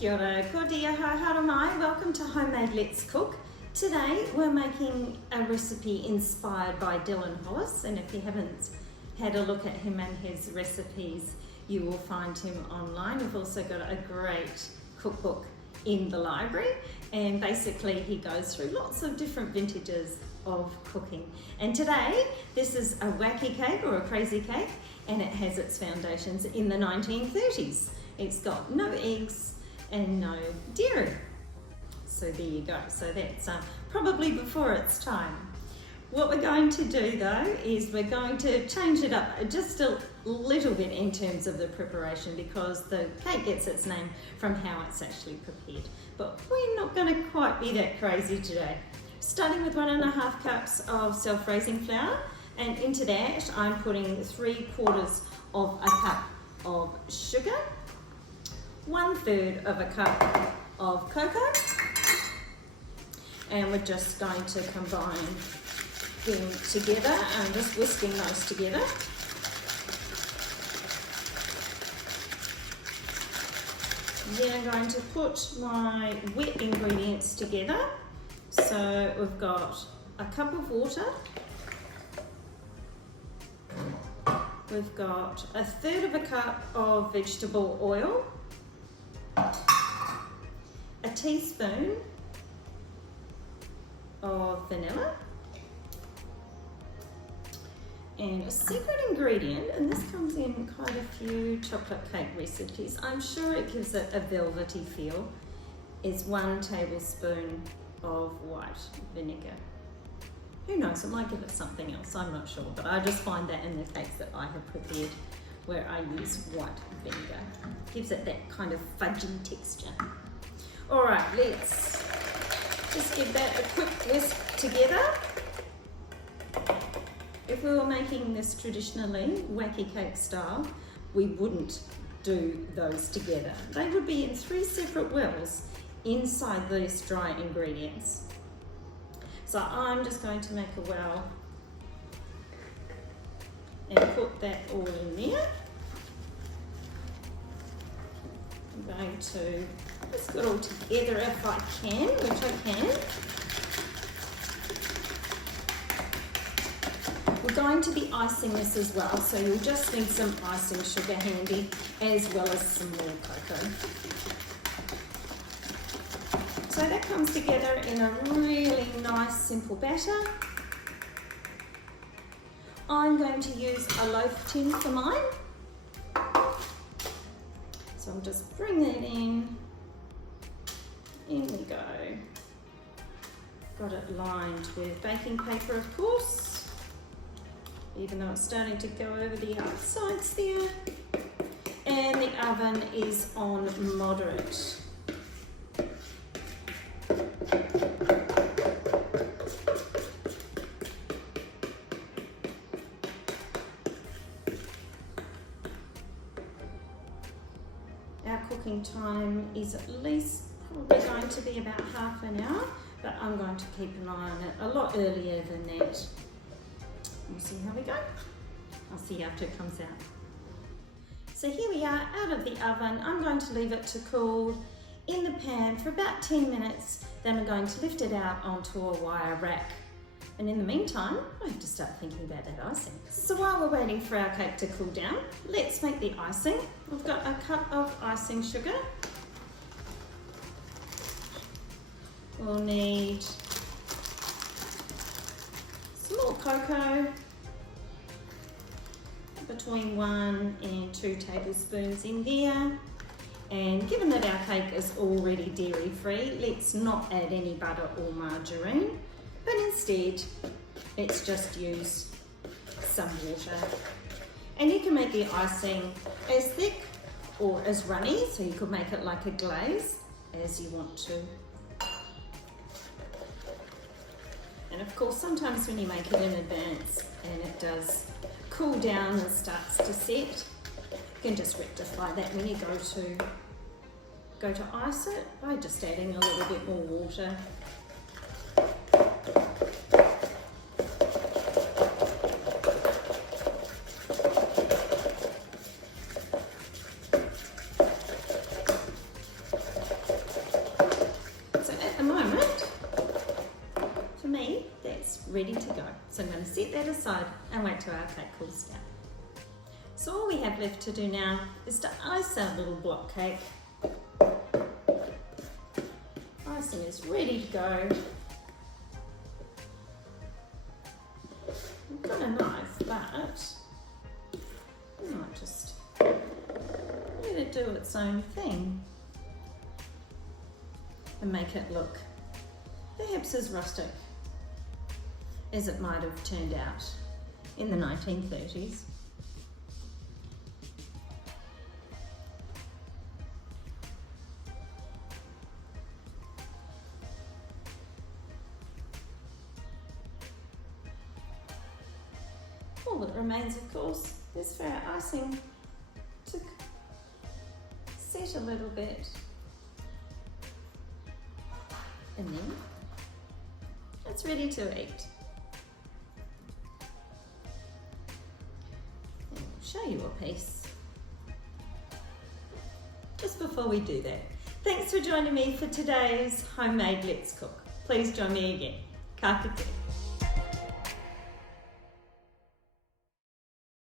Kia ora, ko dia hau hara mai. Welcome to Homemade Let's Cook. Today we're making a recipe inspired by Dylan Hollis, and if you haven't had a look at him and his recipes, you will find him online. We've also got a great cookbook in the library, and basically he goes through lots of different vintages of cooking. And today this is a wacky cake or a crazy cake, and it has its foundations in the 1930s. It's got no eggs and no dairy. So there you go. So that's probably before its time. What we're going to do though is we're going to change it up just a little bit in terms of the preparation, because the cake gets its name from how it's actually prepared. But we're not going to quite be that crazy today. Starting with 1.5 cups of self-raising flour, and into that I'm putting 3/4 of a cup of sugar, 1/3 of a cup of cocoa, and we're just going to combine them together and just whisking those together. Then I'm going to put my wet ingredients together. So we've got a cup of water, we've got 1/3 of a cup of vegetable oil, a teaspoon of vanilla, and a secret ingredient, and this comes in quite a few chocolate cake recipes, I'm sure it gives it a velvety feel, is 1 tablespoon of white vinegar. Who knows, it might give it something else, I'm not sure, but I just find that in the cakes that I have prepared where I use white vinegar. Gives it that kind of fudgy texture. All right, let's just give that a quick whisk together. If we were making this traditionally, wacky cake style, we wouldn't do those together. They would be in 3 separate wells inside these dry ingredients. So I'm just going to make a well and put that all in there. I'm going to whisk it all together if I can, which I can. We're going to be icing this as well, so you'll just need some icing sugar handy, as well as some more cocoa. So that comes together in a really nice simple batter. I'm going to use a loaf tin for mine. So I'll just bring that in. In we go. Got it lined with baking paper, of course, even though it's starting to go over the outsides there. And the oven is on moderate. Our cooking time is at least probably going to be about half an hour, but I'm going to keep an eye on it a lot earlier than that. We'll see how we go. I'll see you after it comes out. So here we are out of the oven. I'm going to leave it to cool in the pan for about 10 minutes. Then I'm going to lift it out onto a wire rack. And in the meantime, I have to start thinking about that icing. So while we're waiting for our cake to cool down, let's make the icing. We've got a cup of icing sugar. We'll need some more cocoa, between 1 and 2 tablespoons in there. And given that our cake is already dairy free, let's not add any butter or margarine, but instead let's just use some water. And you can make the icing as thick or as runny, so you could make it like a glaze as you want to. And of course, sometimes when you make it in advance and it does cool down and starts to set, you can just rectify that when you go to ice it by just adding a little bit more water. ready to go. So I'm going to set that aside and wait till our cake cools down. So all we have left to do now is to ice our little block cake. Icing is ready to go. I've got a knife, but I might just let it do its own thing and make it look perhaps as rustic as it might have turned out in the 1930s. All that remains, of course, is for our icing to set a little bit, and then it's ready to eat. And I'll show you a piece just before we do that. Thanks for joining me for today's Homemade Let's Cook. Please join me again. Ka kite.